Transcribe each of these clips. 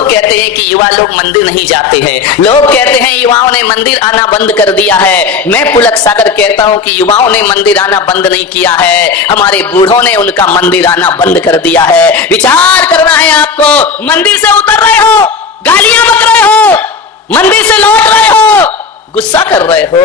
लोग कहते हैं कि युवा लोग मंदिर नहीं जाते हैं, लोग कहते हैं युवाओं ने मंदिर आना बंद कर दिया है। मैं पुलक सागर कहता हूं कि युवाओं ने मंदिर आना बंद नहीं किया है, हमारे बूढ़ों ने उनका मंदिर आना बंद कर दिया है। विचार करना है आपको। मंदिर से उतर रहे हो, गालियां बक रहे हो, मंदिर से लौट रहे हो, गुस्सा कर रहे हो,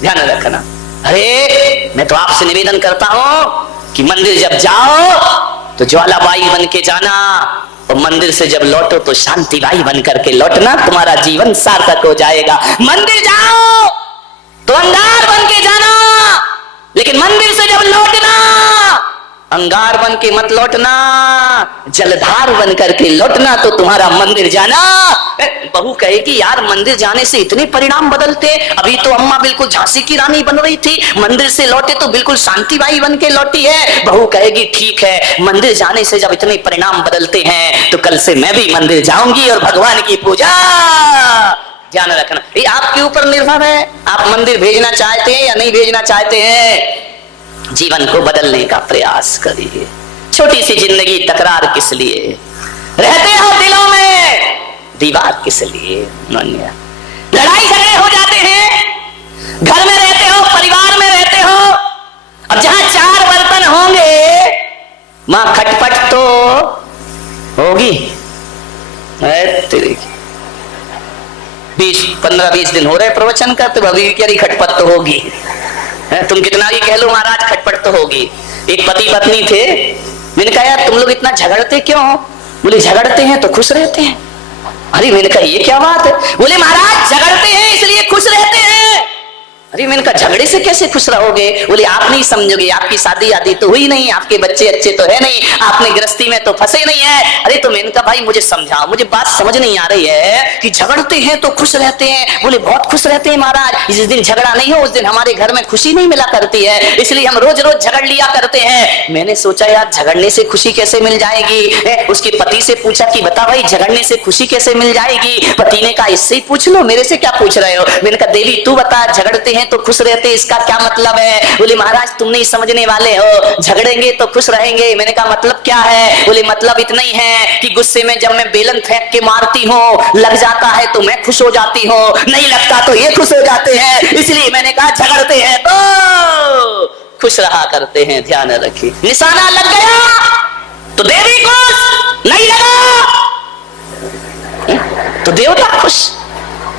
ध्यान रखना। अरे मैं तो आपसे निवेदन करता हूं कि मंदिर जब जाओ तो ज्वालाबाई बन के जाना, और मंदिर से जब लौटो तो शांतिबाई बन करके लौटना, तुम्हारा जीवन सार्थक हो जाएगा। मंदिर जाओ तो अंगार बन के जाना, लेकिन मंदिर से जब लौटना अंगार बन के मत लौटना, जलधार बन करके लौटना, तो तुम्हारा मंदिर जाना। बहू कहेगी यार मंदिर जाने से इतने परिणाम बदलते, अभी तो अम्मा बिल्कुल झांसी की रानी बन रही थी, मंदिर से लौटे तो बिल्कुल शांतिबाई बन के लौटी है। बहू कहेगी ठीक है, मंदिर जाने से जब इतने परिणाम बदलते हैं तो कल से मैं भी मंदिर जाऊंगी और भगवान की पूजा। ध्यान रखना, ये आपके ऊपर निर्भर है, आप मंदिर भेजना चाहते हैं या नहीं भेजना चाहते हैं। जीवन को बदलने का प्रयास करिए। छोटी सी जिंदगी, तकरार किस लिए, रहते हो दिलों में दीवार किस लिए। लड़ाई झगड़े हो जाते हैं, घर में रहते हो, परिवार में रहते हो, अब जहां 4 बर्तन होंगे वहां खटपट तो होगी। 15-20 दिन हो रहे प्रवचन का, तो अभी क्या खटपट तो होगी। तुम कितना भी कह लो महाराज, खटपट तो होगी। एक पति पत्नी थे, मैंने कहा यार तुम लोग इतना झगड़ते क्यों? बोले झगड़ते हैं तो खुश रहते हैं। अरे मैंने कहा ये क्या बात है? बोले महाराज झगड़ते हैं इसलिए खुश रहते हैं। अरे मैंने कहा झगड़े से कैसे खुश रहोगे? बोले आप नहीं समझोगे, आपकी शादी आदि तो हुई नहीं, आपके बच्चे अच्छे तो है नहीं, आपने गृहस्थी में तो फंसे नहीं है। अरे तो मैंने कहा भाई मुझे समझाओ, मुझे बात समझ नहीं आ रही है कि झगड़ते हैं तो खुश रहते हैं। बोले बहुत खुश रहते हैं महाराज, जिस दिन झगड़ा नहीं हो उस दिन हमारे घर में खुशी नहीं मिला करती है, इसलिए हम रोज रोज झगड़ लिया करते हैं। मैंने सोचा यार झगड़ने से खुशी कैसे मिल जाएगी। उसके पति से पूछा कि बता भाई झगड़ने से खुशी कैसे मिल जाएगी। पति ने कहा इससे ही पूछ लो, मेरे से क्या पूछ रहे हो। मैंने कहा देवी तू बता, झगड़ते तो खुश रहते इसका क्या मतलब है? बोले महाराज तुम नहीं समझने वाले हो, झगड़ेंगे तो खुश रहेंगे। मैंने कहा मतलब क्या है? बोले मतलब इतना ही है कि गुस्से में जब मैं बेलन फेंक के मारती हूँ, लग जाता है तो मैं खुश हो जाती हूँ, नहीं लगता तो ये खुश हो जाते हैं, इसलिए मैंने कहा झगड़ते हैं तो खुश रहा करते हैं। ध्यान रखिए, निशाना लग गया तो देवी खुश, नहीं लगा तो देवता खुश,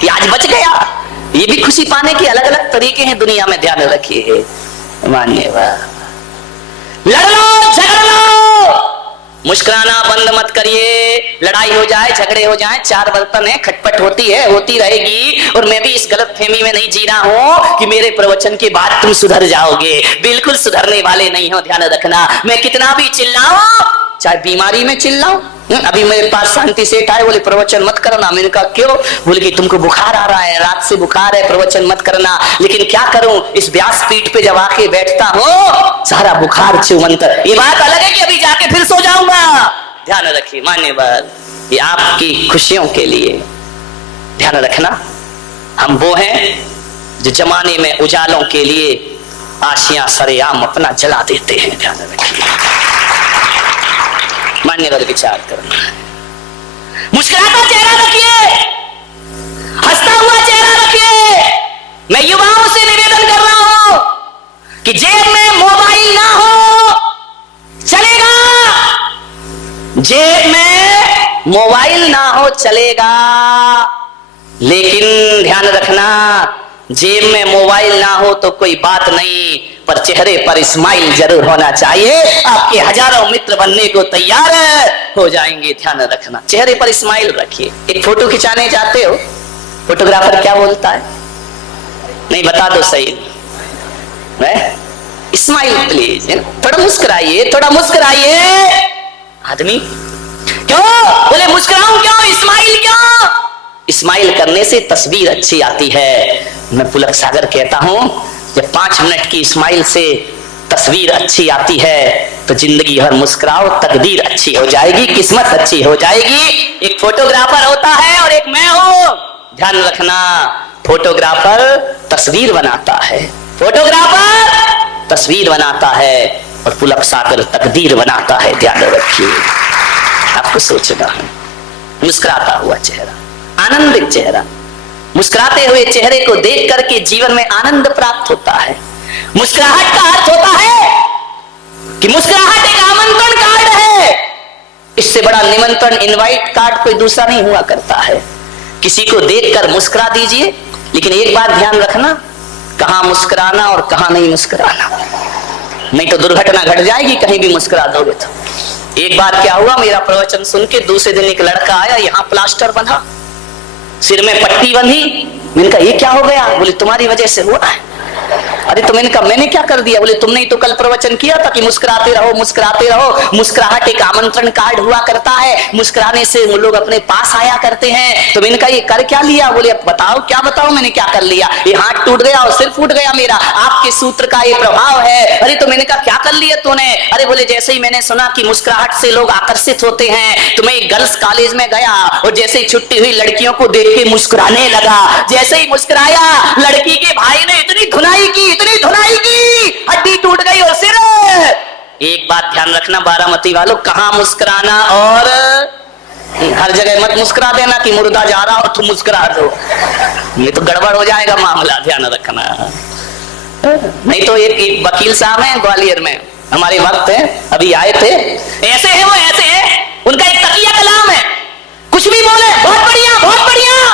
ये आज बच गया। ये भी खुशी पाने के अलग अलग तरीके हैं दुनिया में, ध्यान रखिए। मान्यवाद, लड़ लो झगड़ लो, मुस्कुराना बंद मत करिए। लड़ाई हो जाए, झगड़े हो जाए, 4 बर्तन है, खटपट होती है, होती रहेगी। और मैं भी इस गलत फहमी में नहीं जी रहा हूं कि मेरे प्रवचन के बाद तुम सुधर जाओगे, बिल्कुल सुधरने वाले नहीं हो। ध्यान रखना, मैं कितना भी चिल्लाऊं, चाहे बीमारी में चिल्लाऊं। अभी मेरे पास शांति सेठ आए, बोले प्रवचन मत करना। मैंने कहा क्यों? बोले कि तुमको बुखार आ रहा है, रात से बुखार है, प्रवचन मत करना। लेकिन क्या करूं, इस व्यास पीठ पे जब आके बैठता हूं सारा बुखार चुवंत। ये बात अलग है कि अभी जाके फिर सो जाऊंगा। ध्यान रखिए मान्यवर, ये आपकी खुशियों के लिए। ध्यान रखना, हम वो हैं जो जमाने में उजालों के लिए आशियां सरेआम अपना जला देते हैं। ध्यान रखिए, मान्यवर विचार करना है। मुस्कुराता चेहरा रखिए, हंसता हुआ चेहरा रखिए। मैं युवाओं से निवेदन कर रहा हूं कि जेब में मोबाइल ना हो चलेगा, जेब में मोबाइल ना हो चलेगा, लेकिन ध्यान रखना जेब में मोबाइल ना हो तो कोई बात नहीं, पर चेहरे पर स्माइल जरूर होना चाहिए। आपके हजारों मित्र बनने को तैयार हो जाएंगे। ध्यान रखना, चेहरे पर स्माइल रखिए। एक फोटो खिंचाने जाते हो, फोटोग्राफर क्या बोलता है? नहीं बता दो सही, स्माइल प्लीज, थोड़ा मुस्कुराइए, थोड़ा मुस्कुराइए। आदमी क्यों? बोले मुस्कुराऊं क्यों, स्माइल क्यों? स्माइल करने से तस्वीर अच्छी आती है। मैं पुलक सागर कहता हूं, जब 5 मिनट की स्माइल से तस्वीर अच्छी आती है तो जिंदगी भर मुस्कुराओ, तकदीर अच्छी हो जाएगी, किस्मत अच्छी हो जाएगी। एक फोटोग्राफर होता है और एक मैं हूं। ध्यान रखना, फोटोग्राफर तस्वीर बनाता है, फोटोग्राफर तस्वीर बनाता है और पुलक सागर तकदीर बनाता है। ध्यान रखिए, आपको सोचना है। मुस्कुराता हुआ चेहरा, आनंदित चेहरा। मुस्कुराते हुए चेहरे को देख करके जीवन में आनंद प्राप्त होता है। मुस्कुराहट का अर्थ होता है कि मुस्कुराहट एक आमंत्रण कार्ड है। इससे बड़ा निमंत्रण, इनवाइट कार्ड कोई दूसरा नहीं हुआ करता है। किसी को देखकर मुस्कुरा दीजिए, लेकिन एक बात ध्यान रखना, कहां मुस्कुराना और कहां नहीं मुस्कुराना, नहीं तो दुर्घटना घट जाएगी कहीं भी मुस्कुरा दोगे तो। एक बार क्या हुआ, मेरा प्रवचन सुन के दूसरे दिन एक लड़का आया, यहां प्लास्टर बंधा, सिर में पट्टी बंधी। मैंने कहा ये क्या हो गया? बोले तुम्हारी वजह से हुआ है। अरे तो मैंने कहा मैंने क्या कर दिया? बोले तुमने ही तो कल प्रवचन किया था कि मुस्कुराते रहो मुस्कुराते रहो। मुस्कुराहट एक आमंत्रण कार्ड हुआ करता है, मुस्कुराने से वो लोग अपने पास आया करते हैं। तो मैंने कहा ये कर क्या लिया? बोले अब बताओ, क्या बताओ मैंने क्या कर लिया? ये हाथ टूट गया और सिर फूट गया मेरा, आपके सूत्र का ये प्रभाव है। अरे तो मैंने कहा क्या कर लिया तूने? अरे बोले जैसे ही मैंने सुना कि मुस्कुराहट से लोग आकर्षित होते हैं, तो मैं एक गर्ल्स कॉलेज में गया और जैसे ही छुट्टी हुई लड़कियों को देख के मुस्कुराने लगा। जैसे ही मुस्कुराया, लड़की के भाई ने इतनी धुनाई की, हड्डी टूट गई और सिर। एक बात ध्यान रखना बारामती वालों, कहां मुस्कुराना, और हर जगह मत मुस्कुरा देना कि मुर्दा जा रहा हो तो मुस्कुरा दो, ये तो गड़बड़ हो जाएगा मामला, ध्यान रखना। नहीं तो एक वकील साहब हैं ग्वालियर में, हमारे वक्त है, अभी आए थे, ऐसे है वो, ऐसे है, उनका एक तकिया कलाम है, कुछ भी बोले बहुत बढ़िया बहुत बढ़िया।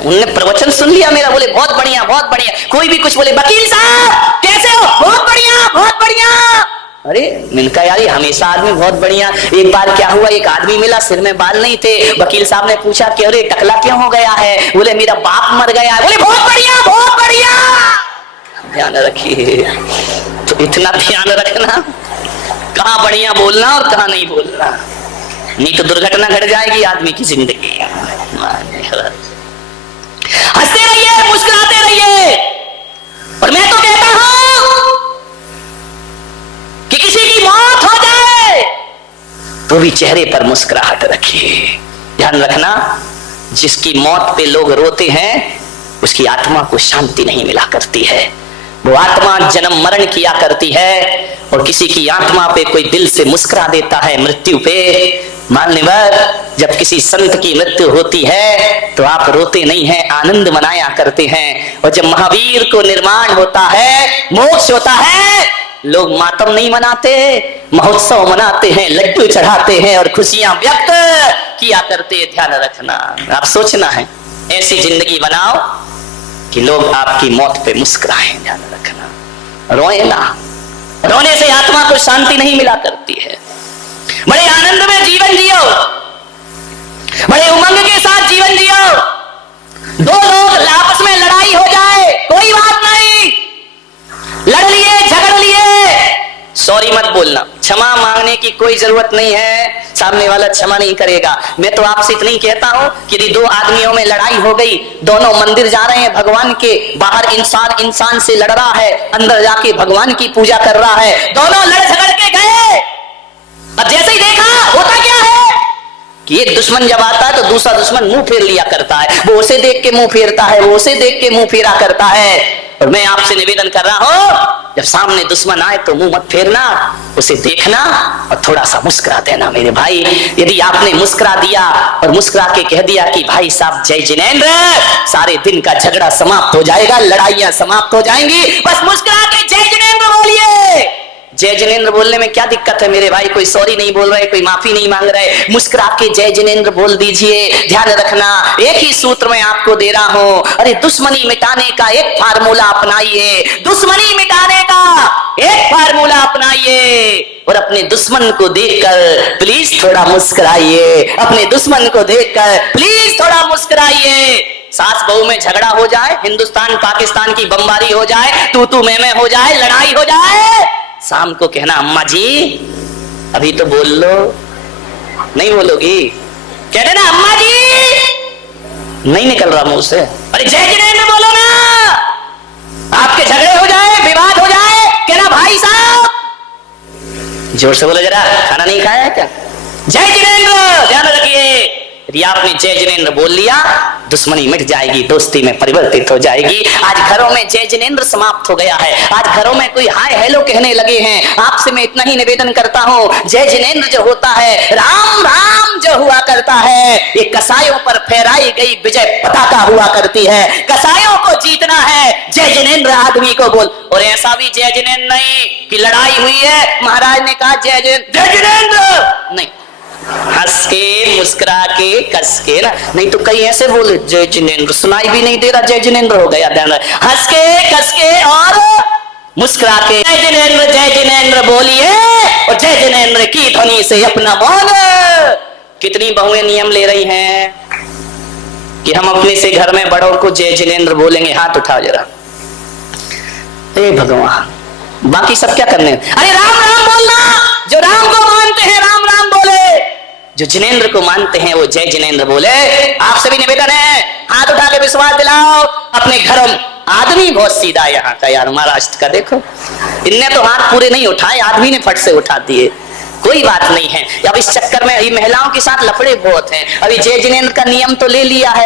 उनने प्रवचन सुन लिया मेरा, बोले बहुत बढ़िया बहुत बढ़िया। कोई भी कुछ बोले, वकील साहब कैसे हो? बहुत बढ़िया बहुत बढ़िया। अरे मैंने कहा यार ये हमेशा आदमी बहुत बढ़िया। एक बार क्या हुआ, एक आदमी मिला, सिर में बाल नहीं थे। वकील साहब ने पूछा कि अरे टकला क्यों हो गया है? बोले मेरा बाप मर गया है। बोले बहुत बढ़िया बहुत बढ़िया। ध्यान रखिए, तो इतना ध्यान रखना कहां बढ़िया बोलना और कहां नहीं बोलना, नहीं तो दुर्घटना घट जाएगी आदमी की जिंदगी। हंसते रहिए मुस्कुराते रहिए। और मैं तो कहता हूं कि किसी की मौत हो जाए तो भी चेहरे पर मुस्कुराहट रखिए। ध्यान रखना, जिसकी मौत पे लोग रोते हैं उसकी आत्मा को शांति नहीं मिला करती है। वो आत्मा जन्म मरण किया करती है, और किसी की आत्मा पे कोई दिल से मुस्कुरा देता है मृत्यु पे। मान्यवर, जब किसी संत की मृत्यु होती है तो आप रोते नहीं हैं, आनंद मनाया करते हैं। और जब महावीर को निर्माण होता है, मोक्ष होता है, लोग मातम नहीं मनाते, महोत्सव मनाते हैं, लड्डू चढ़ाते हैं और खुशियां व्यक्त किया करते हैं। ध्यान रखना, आप सोचना है ऐसी जिंदगी बनाओ कि लोग आपकी मौत पे मुस्कुराएं। ध्यान रखना, रोए ना, रोने से आत्मा को शांति नहीं मिला करती है। बड़े आनंद में जीवन जियो, बड़े उमंग के साथ जीवन जियो। दो लोग आपस में लड़ाई हो जाए कोई बात नहीं, लड़ लिए झगड़ लिए, सॉरी मत बोलना, क्षमा मांगने की कोई जरूरत नहीं है, सामने वाला क्षमा नहीं करेगा। मैं तो आपसे इतना ही कहता हूं कि यदि दो आदमियों में लड़ाई हो गई, दोनों मंदिर जा रहे हैं भगवान के, बाहर इंसान इंसान से लड़ रहा है, अंदर जाके भगवान की पूजा कर रहा है, दोनों लड़ झगड़ के गए। अब जैसे ही देखा, होता क्या है कि एक दुश्मन जब आता है तो दूसरा दुश्मन मुंह फेर लिया करता है, वो उसे देख के मुंह फेरता है, वो उसे देख के मुंह फेरा करता है। और मैं आपसे निवेदन कर रहा हूं, जब सामने दुश्मन आए तो मुंह मत फेरना, उसे देखना और थोड़ा सा मुस्कुरा देना। मेरे भाई, यदि आपने मुस्कुरा दिया और मुस्कुरा के कह दिया कि भाई साहब जय जिनेंद्र, सारे दिन का झगड़ा समाप्त हो जाएगा, लड़ाइयां समाप्त हो जाएंगी। बस मुस्कुरा के जय जिनेंद्र बोलिए। जय जिनेंद्र बोलने में क्या दिक्कत है मेरे भाई? कोई सॉरी नहीं बोल रहे, कोई माफी नहीं मांग रहे, मुस्कुरा के जय जिनेंद्र बोल दीजिए। ध्यान रखना, एक ही सूत्र मैं आपको दे रहा हूं, अरे दुश्मनी मिटाने का एक फार्मूला अपनाइए, दुश्मनी मिटाने का एक फार्मूला अपनाइए। और अपने दुश्मन को देखकर प्लीज थोड़ा मुस्कुराइए, अपने दुश्मन को देखकर प्लीज थोड़ा मुस्कुराइए। सास बहू में झगड़ा हो जाए, हिंदुस्तान पाकिस्तान की बमबारी हो जाए, तू मैं हो जाए, लड़ाई हो जाए, शाम को कहना अम्मा जी अभी तो बोल लो, नहीं बोलोगी, कह देना अम्मा जी, नहीं निकल रहा मुंह से, अरे जय जिनेंद्र बोलो ना। आपके झगड़े हो जाए, विवाद हो जाए, कहना भाई साहब, जोर से बोलो जरा, खाना नहीं खाया क्या? जय जिनेंद्र। ध्यान रखिए, यदि आपने जय जिनेंद्र बोल लिया, दुश्मनी मिट जाएगी, दोस्ती में परिवर्तित हो जाएगी। आज घरों में जय जिनेंद्र समाप्त हो गया है। आज घरों में कोई हाय हेलो कहने लगे हैं। आपसे मैं इतना ही निवेदन करता हूं, जय जिनेंद्र जो होता है, राम राम जो हुआ करता है, ये कसायों पर फहराई गई विजय पताका हुआ करती है। कसायों को जीतना है, जय जिनेंद्र आदमी को बोल। और ऐसा भी जय जिनेंद्र नहीं कि लड़ाई हुई है, महाराज ने कहा जय जिनेंद्र नहीं, हंस के मुस्कुरा के कस के ना, नहीं तो कई ऐसे बोले जय जिनेंद्र, सुनाई भी नहीं दे रहा जय जिनेंद्र हो गया, हंस के कस के और मुस्कुरा के जय जिनेंद्र बोलिए, और जय जिनेंद्र की ध्वनि से अपना मौन। कितनी बहुएं नियम ले रही हैं कि हम अपने से घर में बड़ों को जय जिनेंद्र बोलेंगे। हाथ उठाओ जरा, हे भगवान, बाकी सब क्या करने, अरे राम राम बोलना। जो राम को मानते हैं राम राम बोले, जो जिनेंद्र को मानते हैं वो जय जिनेंद्र बोले। आप सभी निवेदन है, हाथ उठा के विश्वास दिलाओ अपने घरों। आदमी बहुत सीधा यहाँ का यार, महाराष्ट्र का देखो, इनने तो हाथ पूरे नहीं उठाए, आदमी ने फट से उठा दिए। कोई बात नहीं है। अब इस चक्कर में महिलाओं के साथ लफड़े बहुत हैं। अभी जय जिनेंद्र का नियम तो ले लिया है,